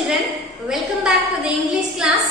children, welcome back to the English class.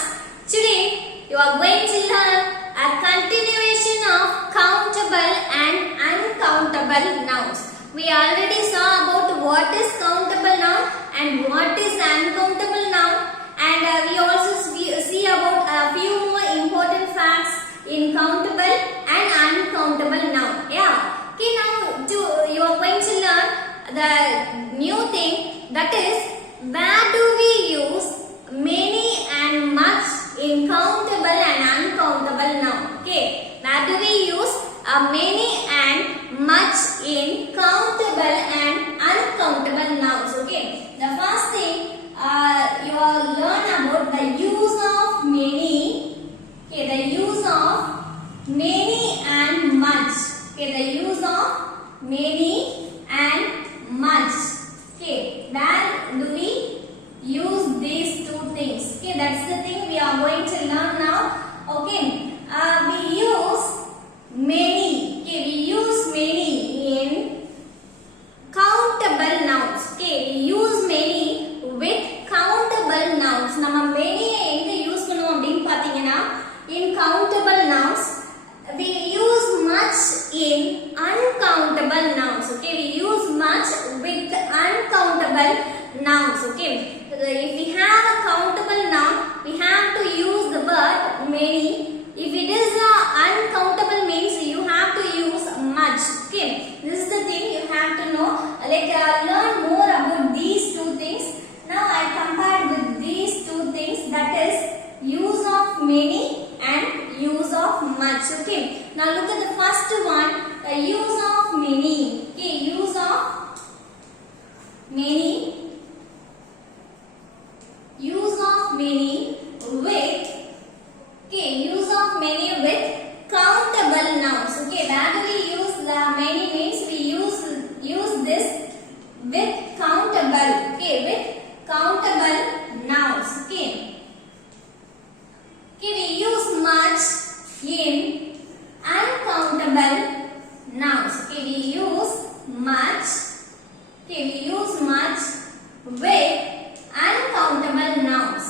Today you are going to learn a continuation of countable and uncountable nouns. We already saw about what is countable noun and what is uncountable noun, and we also see about a few more important facts in countable and uncountable noun. Yeah. Okay, now you are going to learn the new thing, that is where do we use many and much in countable and uncountable noun. Okay, where do we use many and much in countable and uncountable nouns. Okay, the first thing you will learn about the use of many. Okay, the use of many and much. Okay, the use of many and much. Okay, where do we use these two things? Okay, that's the thing we are going to learn now. Okay, we use many. Okay, we use many in countable nouns. Okay, we use many with countable nouns. நம்ம many எங்க use பண்ணுவோம் அப்படினு பாத்தீங்கன்னா in countable nouns. We use much in uncountable nouns. Okay, we use much with uncountable nouns. Okay, if we have a countable noun, we have to use the word many. If it is uncountable means you have to use much. Okay, this is the thing you have to know. Like learn more about these two things. Now I compared with these two things, that is use of many and use of much. Okay, now look at the first one, the use of many. Okay, use of many. Use of many with, okay, use of many with countable nouns. Okay, where do we use the many means we use this with countable. Okay, with countable nouns. Okay, okay, we use much in uncountable nouns. Okay, we use much. Okay, we use much with uncountable nouns.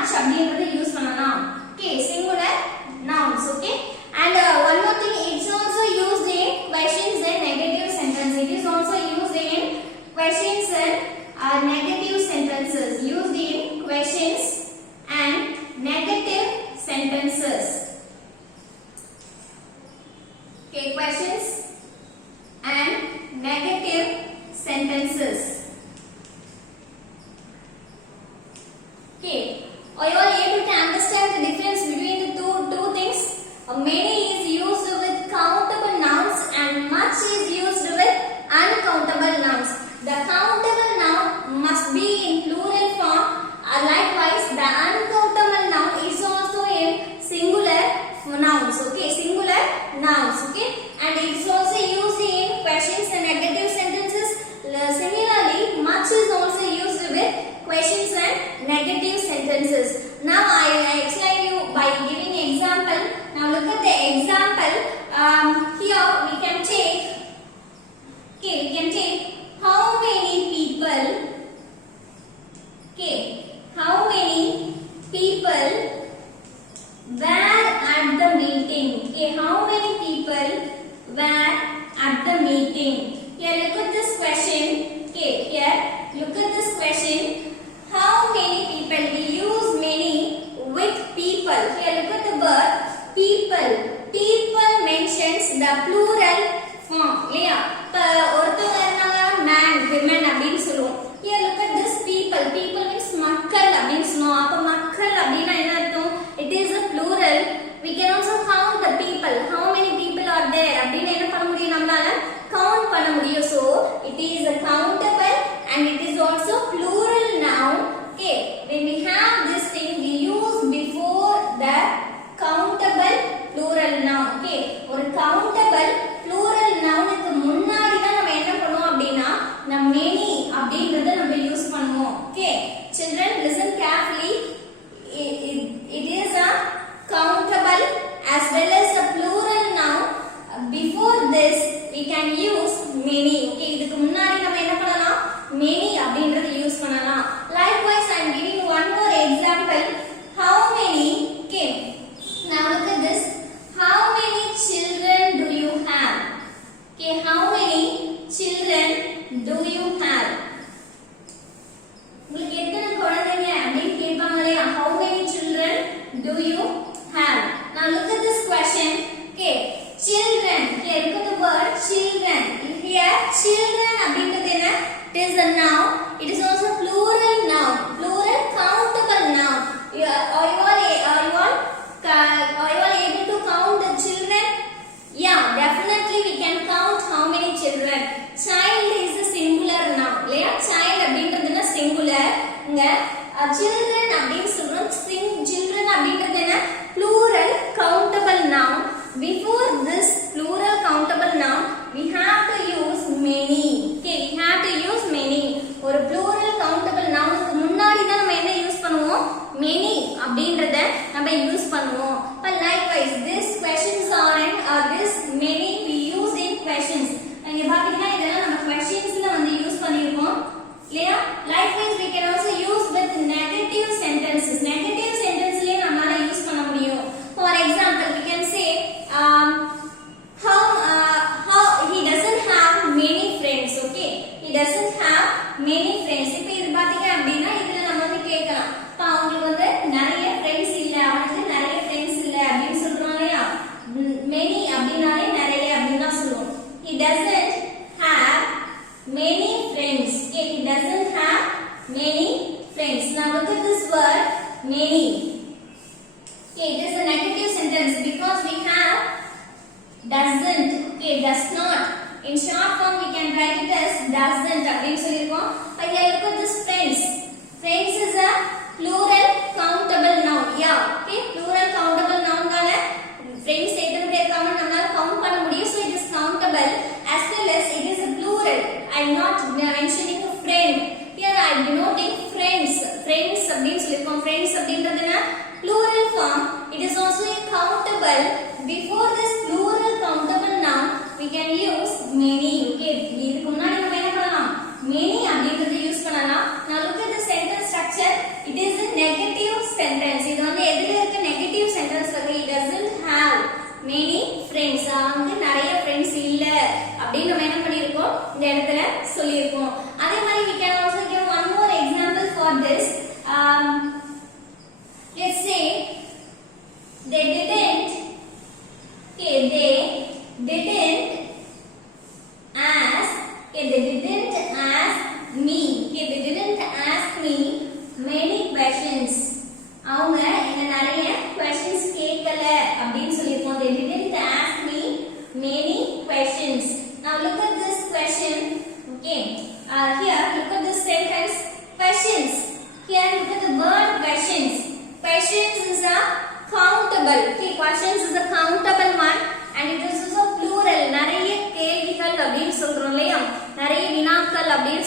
much அப்படிங்கறத use பண்ணலாம். Okay, singular nouns. Okay, and one more thing, it's also used in questions and negative sentences. It is also used in questions and negative sentences. Used in questions and negative sentences. Okay, questions and negative sentences. Okay, are you all able to understand the difference between the two things? Many is used with countable nouns and much is used with uncountable nouns. The countable noun must be in plural form. Likewise, the uncountable noun is also in singular nouns. Okay, singular nouns. Okay, and it's also used in questions and negative sentences. Similarly, much is also used with questions and negative sentences. Now I explain you by giving example. Now look at the example. Here we can take. Okay, we can take how many people. Okay, how many people were at the meeting? Okay, how many people were at the meeting? Here look at this question. Okay, here look at this question. How many people? We use many with people. Here look at the word people. People mentions the plural form. Yeah. ஒருத்தவங்க இருந்தாங்க man, women அப்படின்னு சொல்லுவோம். Here look at this people. People means மக்கள் அப்படின்னு சொல்லுவோம். அப்ப மக்கள் அப்படினா என்ன அர்த்தம்? It is a plural. We can also count the people. How many people are there? அப்படினா என்ன பண்ண முடியும் நம்மளால? Count பண்ண முடியும். So it is a countable and it is also plural noun. Okay, when we have this thing, we use before the countable plural noun. Okay, ஒரு countable plural nounக்கு முன்னாடி தான் நம்ம என்ன பண்ணுவோம் அப்படினா நம்ம many அப்படிங்கறத நம்ம யூஸ் பண்ணுவோம். Okay, children listen carefully. It is a countable as well as a plural noun. Before this we can use many. Okay, இதுக்கு முன்னாடி நம்ம என்ன பண்ணலாம்? Many அப்படிங்கறத யூஸ் பண்ணலாம். Likewise, I am giving one more example. How many? Okay, now look at this. How many children do you have? Okay, how many children do you have? உங்களுக்கு எத்தனை குழந்தைங்க அப்படின்னு கேட்பாங்களே. How many children do you have? Now look at this question. Okay, children. Here look at the word children. Here children அப்படிங்கிறது என்ன? It is a noun. It is also plural noun. Plural countable noun. Are you all able to count the children? Yeah, definitely we can count how many children. Child is a singular noun. இல்லையா? Child அப்படிங்கிறது singular. இங்க children அப்படின்னு சொல்றோம். Children அப்படிங்கிறது என்ன? Plural countable noun. Before this plural countable noun, we have to use many. Okay, we have to use many. ஒரு plural countable nounக்கு முன்னாடி தான் நம்ம என்ன யூஸ் பண்ணுவோம்? Many அப்படிங்கறத நம்ம யூஸ் பண்ணுவோம். But likewise, this questions are this many we use in questions. நீங்க பாத்தீங்கன்னா இதெல்லாம் நம்ம questionsல வந்து யூஸ் பண்ணிருக்கோம். இல்லையா? Likewise, we can also use with negative sentences. Negative sentenceலயே நம்மால யூஸ் பண்ண முடியும். For example, we can say how he doesn't have many friends. Okay, he doesn't have many friends. இப்போ இது பாத்தீங்க அப்படினா இதுல நம்ம வந்து கேட்கலாம். அப்ப அவங்களுக்கு வந்து நிறைய friends இல்ல, அவனுக்கு நிறைய friends இல்ல அப்படினு சொல்றோம் இல்லையா? many அப்படினாலே நிறைய அப்படினா சொல்லுவோம். He doesn't have many friends. Okay, he doesn't have many friends. Now look at this word many. Okay, it is a negative sentence because we have doesn't. Okay, does not. In short form we can write it as doesn't அப்படினு சொல்லிருக்கோம். But here look at this friends. Friends is a plural countable noun. Yeah, okay, plural countable noun தான. Friends எத்தனை பேர் இருக்காங்க நம்மால count பண்ண முடியும். So it is countable as well as it is a plural. I am not mentioning a friend. Here I am denoting friends. Friends அப்படினு சொல்லிருக்கோம். Friends அப்படிங்கிறது என்ன? Plural form. It is also a countable. Before this plural countable noun, we can use many. Okay, இதுக்கு முன்னாடி நம்ம என்ன பண்ணலாம்? Many அப்படிங்கறத use பண்ணலாம். Now look at the sentence structure. It is a negative sentence.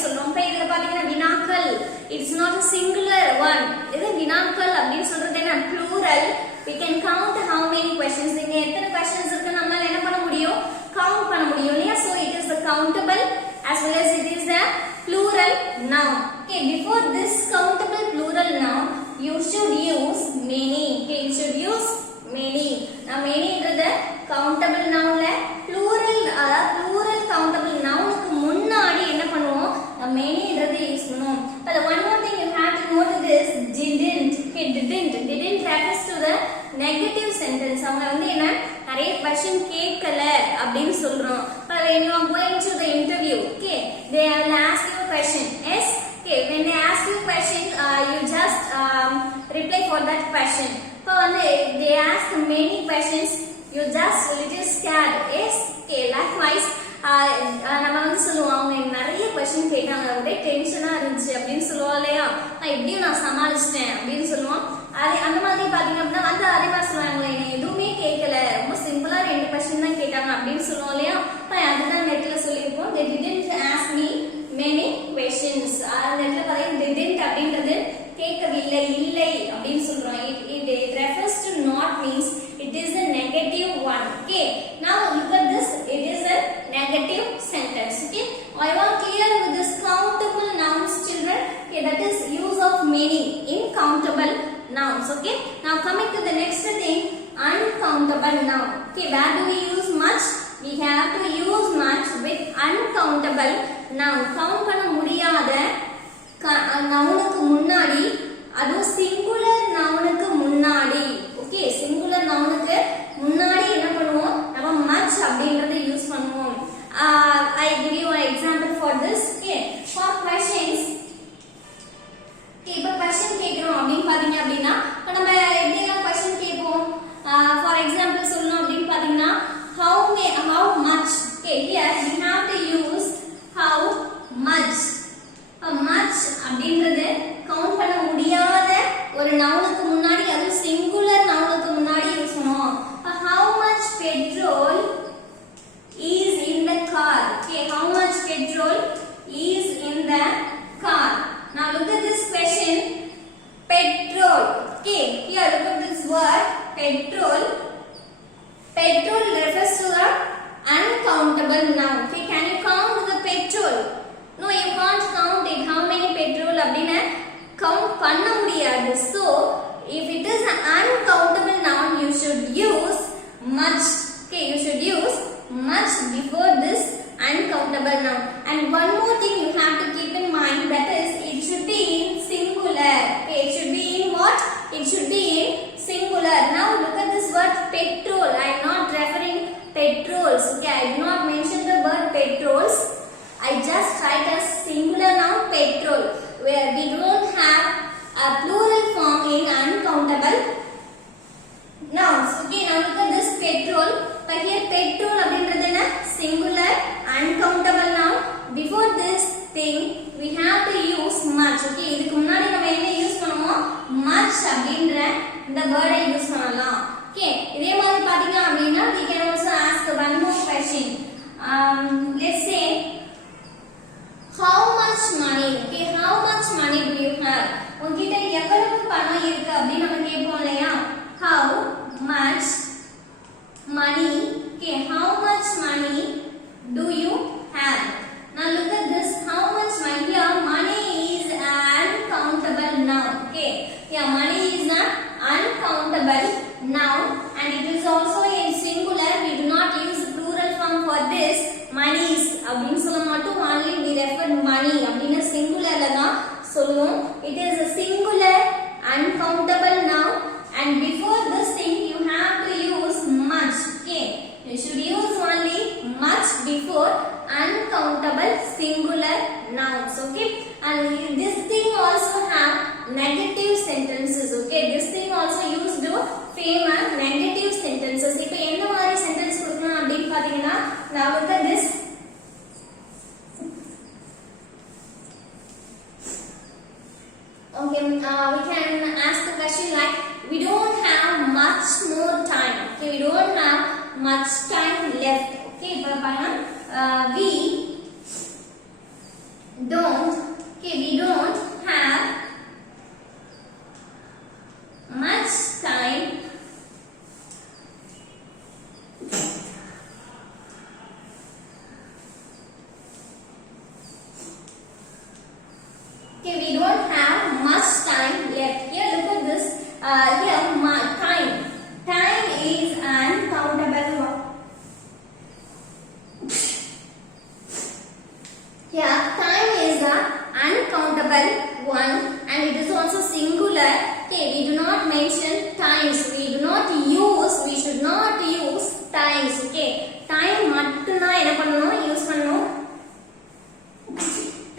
சொல்றோம். இப்ப இதுல பாத்தீங்கன்னா வினாக்கள், it's not a singular one. இது வினாக்கள் அப்படினு சொல்றது என்ன plural. We can count how many questions. இங்க எத்தனை questions இருக்கு நம்மால என்ன பண்ண முடியும்? Count பண்ண முடியும் இல்லையா? So it is a countable as well as it is a plural noun. Okay, before this countable plural noun you should use many. Okay, you should use many. Now many என்றது countable nounல plural countable nounக்கு முன்னாடி என்ன பண்ணுவோம்? many என்றது use பண்ணுவோம். But one more thing you have to note is didn't. Okay, didn't refers to the negative sentence. அவங்க வந்து என்ன நிறைய question கேட்கல அப்படினு சொல்றோம். But when you are going to the interview, okay, they will ask you a question. Yes, okay, when they ask you a question, you just reply for that question. So when they ask many questions, you just little scared. Yes, okay, likewise நம்ம வந்து சொல்லுவோம் அவங்க நிறைய question கேட்டாங்க அப்படியே டென்ஷனா இருந்துச்சு அப்படினு சொல்லுவோம் இல்லையா? எப்படியும் நான் சமாளிச்சிட்டேன் அப்படினு சொல்லுவோம். அந்த மாதிரி பாத்தீங்க அப்படின்னா வந்து அதே மாதிரி சொல்லுவாங்க என்ன எதுவுமே கேட்கல ரொம்ப சிம்பிளா 2 क्वेश्चन தான் கேட்டாங்க அப்படினு சொல்லுவோம் இல்லையா? அதுதான் நெட்ல சொல்லிருப்போம். They didn't ask me many questions. நெட்ல பாத்தீங்க didn't அப்படின்றது கேட்கவில்லை இல்லை அப்படினு சொல்றோம். It refers to not means it is a negative one. Okay, now look at this. It is a negative sentence. Okay, are you all clear with this countable nouns, children? Okay, that is use of many in countable nouns. Okay, now coming to the next thing, uncountable noun. Okay, where do we use much? We have to use much with uncountable noun. Count பண்ண முடியாத நவுனுக்கு முன்னாடி, அதுவும் singular நவுனுக்கு முன்னாடி. Okay, singular நவுனுக்கு முன்னாடி என்ன பண்ணுவோம்? நம்ம much அப்படிங்கறதை யூஸ் பண்ணுவோம். I give you an example for this. Okay, for questions. Okay, இப்ப question கேக்குறோம் அப்படினு பாத்தீங்க அப்படினா இப்ப நம்ம எப்படி எல்லாம் question கேட்போம்? For example சொல்லணும் அப்படினு பாத்தீங்கன்னா how much. Okay, here we have to use how much. much அப்படின்றது கவுண்ட் பண்ண முடியாத ஒரு நவுனுக்கு முன்னாடி, அது சிங்குலர் நவுனுக்கு முன்னாடி யூஸ் பண்ணுவோம். how much petrol is in the car. Okay, how much petrol is in the car. Now look at this question, petrol. Okay, here look at this word petrol. Petrol refers to the uncountable noun. Okay, can you count the petrol? No, you can't count it. How many petrol அப்படினா count பண்ண முடியாது. So if it is an uncountable noun, you should use much. Okay, you should use much before this uncountable noun. And one more thing you have to keep in mind, that is it should be in singular. Okay, it should be in what? It should be in singular. Now look at this word petrol. I am not referring petrols. Okay, I do not mention the word petrols. I just write a singular noun petrol, where we don't have a plural form in uncountable nouns. Okay, now look at this petrol. But here petrol அப்படின்றது என்ன? Singular uncountable noun. Before this thing we have to use much. Okay, இதுக்கு முன்னாடி நம்ம என்ன use பண்ணுவோம்? much அப்படிங்கற இந்த வேர்டை யூஸ் பண்ணலாம். Okay, இதே மாதிரி பாத்தீங்க அப்படினா we can also ask one more question. Let's say how much money. Okay, how much money do you have? உன்கிட்ட எவ்வளவு பணம் இருக்கு அப்படி நம்ம கேட்போம் இல்லையா? how much money. Okay, how much money do you have? Now look at this, how much money. Here money is an uncountable noun. Okay, here money is an uncountable noun and it is also in singular. We do not use plural form for this. monies அப்படினு சொல்ல மாட்டோம். only we refer money அப்படின singularல தான் சொல்லுவோம். it is a singular uncountable noun and before this thing you have to use much. Okay, you should use only much before uncountable singular nouns. Okay, and this thing also have negative sentences. Okay, this thing also used to frame a negative sentences. இப்போ என்ன மாதிரி sentence கொடுக்கணும் அப்படினு பாத்தீங்கன்னா now look at this. Okay, we can ask the question like we don't have much more time. Okay, we don't have much time left. Okay, we don't, okay, we don't have much time okay, we don't have much time left. Here look at this, here time is uncountable. Here time is the uncountable one and it is also singular. Okay, we do not mention times, we should not use times. Okay, time மட்டும் தான் என்ன பண்ணணும், use பண்ணணும்.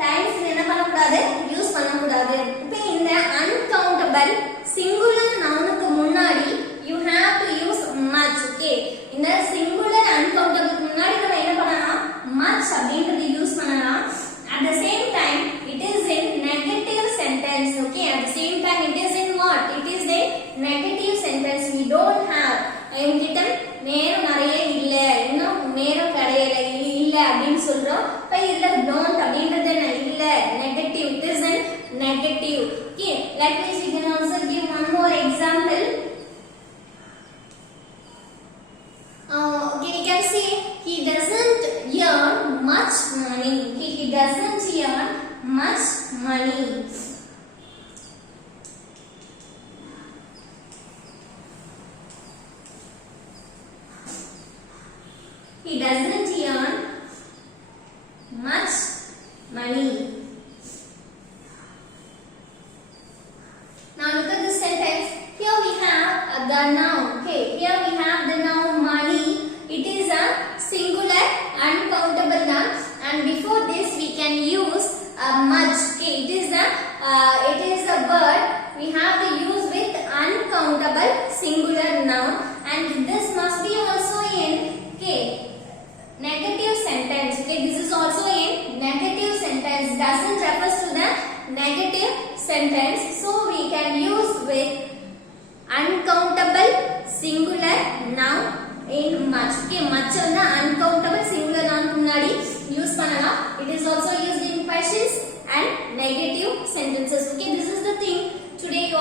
times என்ன பண்ணக்கூடாது, use பண்ணக்கூடாது. இப்போ இந்த uncountable singular noun-க்கு முன்னாடி you have to use much. Okay, இந்த singular uncountable முன்னாடி நம்ம என்ன பண்ணலாம், much அப்படிங்கறது யூஸ் பண்ணலாம். At the same time it is in negative sentence. Okay, at the same time it is in what, it is a negative sentence. We don't have, என்கிட்ட நேரம் நிறைய இல்ல, இன்னும் நேரம் கிடையல இல்ல அப்படின்னு சொல்றோம். இப்ப இதுல don't அப்படின்றது இல்ல, negative, it is a negative. Okay, likewise we can also give one more example. Okay, we can say he doesn't earn much money. Okay, he doesn't earn much money. He doesn't earn much money. Now look at this sentence. Here we have the noun. Okay, here we have the noun money. It is a singular uncountable noun and before this we can use much. Okay, it is a word we have to use with uncountable singular noun and this must be also in, okay, negative sentence. Okay, this is also in negative sentence, doesn't refers to the negative sentence, so we can use with uncountable singular noun in much. Okay, much on the uncountable singular noun முன்னாடி use பண்ணலாம். It is also used in questions and negative sentences. Okay, this is the thing today you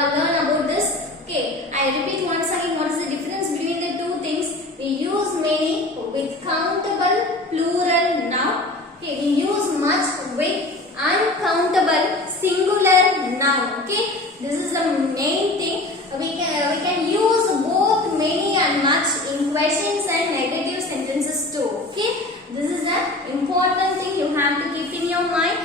are learn about this. Okay, I repeat once again, what is the difference between the two things? We use many with countable plural noun. Okay, we use much with uncountable singular noun. Okay, this is the main thing. We can use both many and much in questions and negative sentences too. Okay, this is an important thing you have to keep in your mind.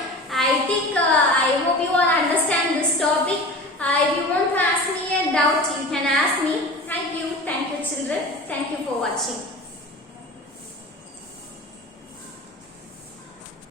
I think I hope you all understand this topic. If you want to ask me a doubt, you can ask me.